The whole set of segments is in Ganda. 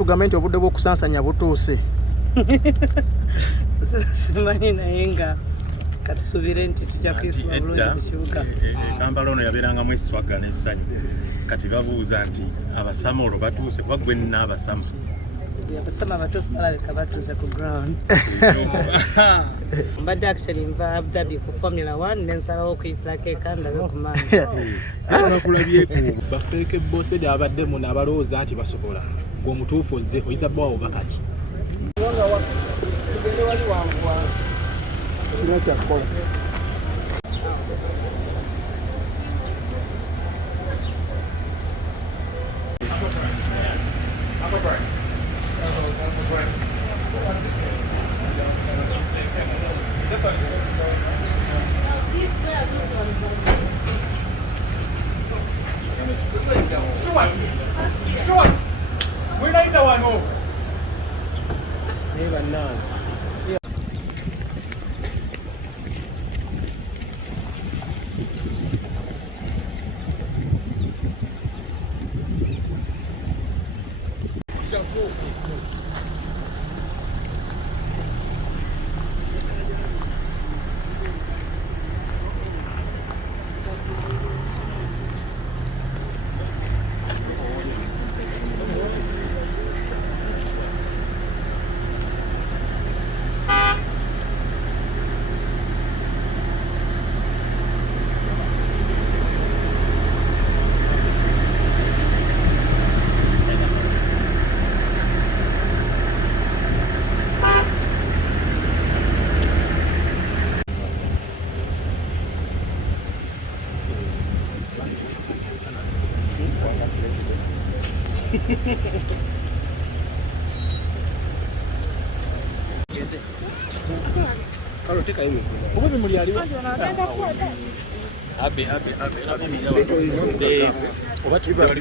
tugambe nti obudde bw'okusansanya butuuse. Simanyi naye nga katusuubire nti tujja kuyisibwa bulungi ku kibuga. Kampala ono yabeerangamu eswaga n'essanyu kati babuuza nti abasama olwo batuuse kuba gwe nnaabasama. Abasama abatuufu balabika batuuse ku ground. Mbadde actually nva Abu Dhabi ku Formula 1 nensalawo okuyitako ekandabe ku maanyi. Bakulabyeko bafeeke Bosed abadde muno abalowooza nti basobola ng'omutuufu ozze oyinza bwawo bakaki. Tugende wali wankwasi. Kino kyakkola.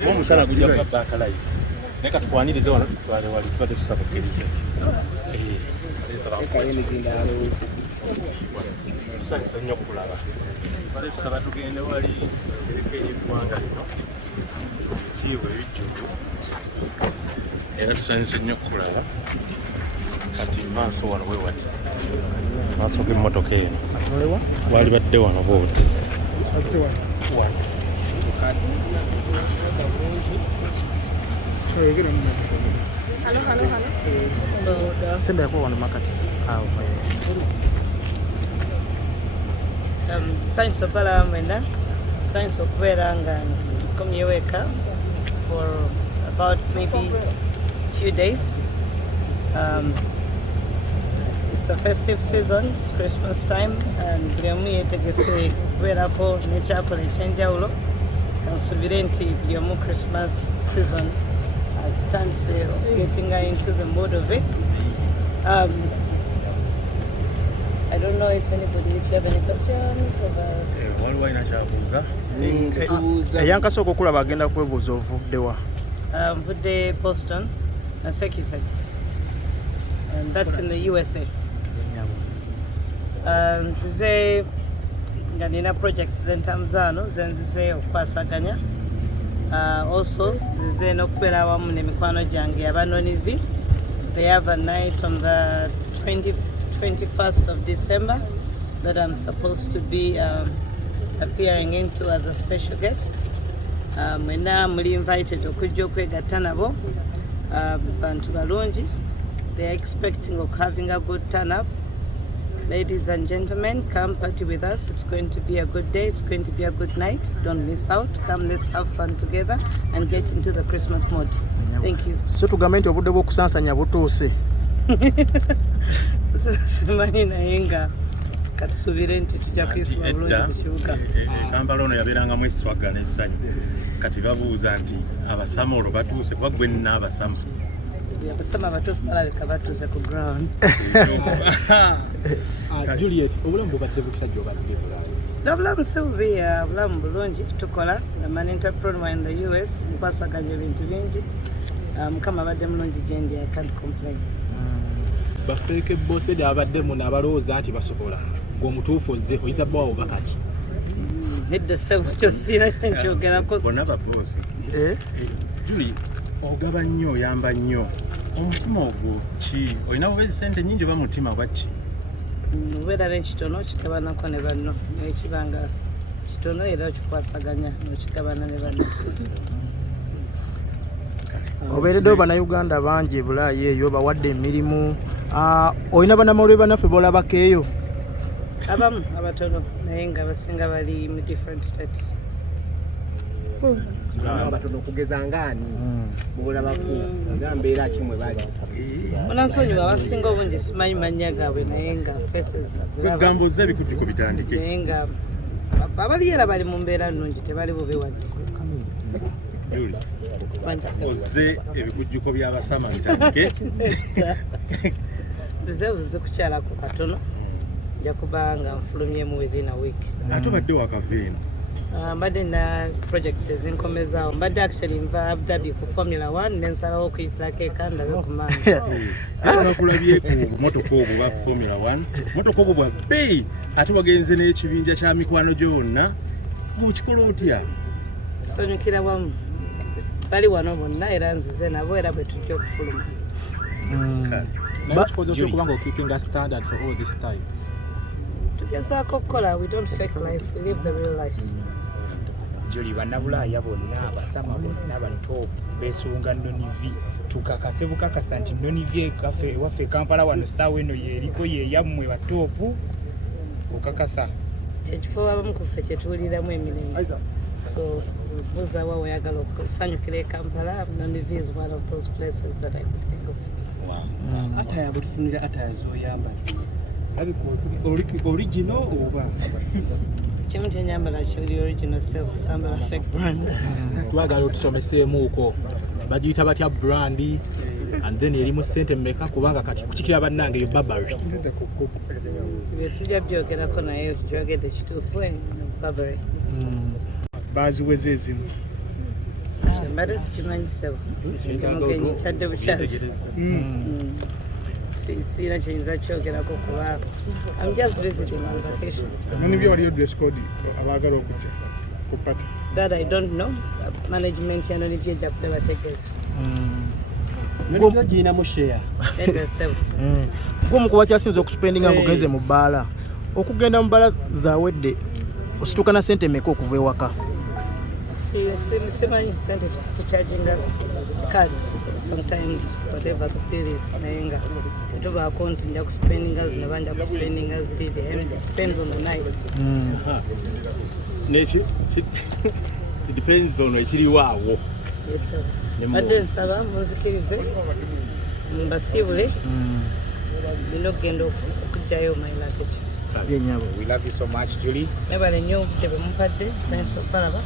omusana gujja kuba baakalayi naye katukwanirize wano tutwale wali tubadde tusabukiriza tusanyusa nnyo okulaba tubadde tusaba tugende wali ebika eby'eggwanga lino ekiibwe ebijjuvu era tusanyuse nnyo okulaba kati maaso wano wewati maaso g'emmotoka eno wali badde wano booti Sembera wano makati. Science of Palamenda, science of Veranga, come here weka for about maybe a few days. It's a festive season, it's Christmas time, and Briamu Tegese Verako Nechako Chenja Ulo, Consuvirenti Briamu Christmas season. Getting into the mode of it. I don't know if you have any questions about... waliwo alina kyabuuza Eyankasooka okulaba agenda kwebuuza ovuddewa. Nvudde Boston, Massachusetts, and that's in the USA. Nzize nga nina projects z'entamuzaano ze nzize okukwasaganya. Also, nzize n'okubeera awamu n'emikwano gyange abanonivi. They have a night on the 21st of December that I'm supposed to be appearing into as a special guest. Mwena muli invited okujja okwegatta nabo bantu balungi. They are expecting of having a good turn up. Ladies and gentlemen, come party with us. It's going to be a good day. It's going to be a good night. Don't miss out. Come, let's have fun together and get into the Christmas mode. Thank you. So tugambe nti obudde bw'okusansanya butuuse. Simanyi naye nga katusuubire nti tujja kuyisibwa bulungi ku kibuga. Kampala ono yabeerangamu eswaga n'essanyu kati babuuza nti abasama olwo batuuse kuba gwe nnaabasama. Abasama abatuufu balabika batuuse ku ground. Juliet, obulamu bubadde butisajja obadde bulala. Obulamu si bubi, obulamu bulungi tukola. I'm an entrepreneur in the US. Nkwasaganya ebintu bingi. Mukama abadde mulungi gye ndi, I can't complain. Bafeeke Bosed abadde muno abalowooza nti basobola ng'omutuufu ozze oyinza bwawo bakaki. Nedda ssebo kyo sirina kye nkyogerako. Bonna baboosi. Juli, ogaba nnyo oyamba nnyo omutima ogwo ki olina bubezi sente nnyingi oba mutima bwaki obeera n'ekitono kigabanako ne banno nekibanga kitono era kikwasaganya nokigabana ne banno obeereddewo bannayuganda bangi ebulaayi eyo bawadde emirimu olina bannamawulire bannaffe bolabako eyo abamu abatono naye nga basinga bali mu different states abatono okugeza ngaani mubolabako era mbeera kimwe bali munansonyiwa abasinga obungi simanyi mannya gaabwe naye nga faces ebigambo ozza ebikujuko bitandike naye nga abali era bali mu mbeera nnungi tebali bubewadde ozze ebikujjuko by'abasama bitandike zize kukyalako katono nja kuba nga nfulumyemu within a week ate obadde wakaveeno mbadde na projects ezinkomezaawo mbadde actually nva Abu Dhabi ku Formula 1 nensalawo okuyitirako eka ndabe ku maanyi bakulabyeko obumotoka obwo bwa Formula 1 motoka obwo bwa bbeeyi ate wagenze n'ekibinja kya mikwano gyo wonna bwekikola otya tusanyukira wamu bali wano bonna era nzize nabo era bwe tujja okufuluma kikoze otya okuba nga okeepinga standard for all this time tugezaako okukola we don't fake life we live the real life Julie bannabulaaya bonna abasama bonna banto beesunga Nonivi tukakase bukakasa nti Nonivi waffe Kampala wano ssaawa eno yeriko yeyammwe batoopu okakasa kyekifo abamu ku ffe kyetuwuliramu emirimu so buuzaawo wayagala okusanyukira e Kampala Nonivi is one of those places that I could think of. ataya bwe tutunira ataya z'oyamba original oba kimu kyenyambala kyoli original self sambala fake brands twagala otusomeseemuuko bagiyita batya brandi and then erimu ssente mmeka kubanga kati kukikira bannange yo Burberry byesijja byogerako naye kyogedde kituufu Burberry baziweze ezimu mbadde sikimanyisebo ndi mugenyi kyadde bukyazi siina kyeyinza kyogerako kuba I'm just visiting on vacation. Nonivi waliyo dress code abaagala okujja ku party That I don't know. Management ya Nonivi ejja kutebategeeza. nonivyo girinamu share Endesebo. gwomu kuba kyasinza okuspendinga ng'ogenze mu bbaala okugenda mu bbaala zaawedde osituka na sente meka okuva ewaka Simanyi sente tucharginga card sometimes whatever the bill is naye nga tetubaako nti nja kuspendinga zino banja kuspendinga ziri depends on the night. neki depends on ekiriwo awo Yes sir. Badde nsaba munzikirize mbasiibule nina okugenda okugjayo my luggage. yenyabo we love you so much Julie Nebale nnyo obudde bwe mumpadde sanyusa okubalaba.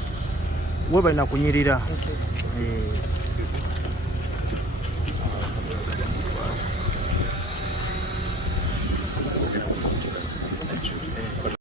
we balina kunyirira Thank you.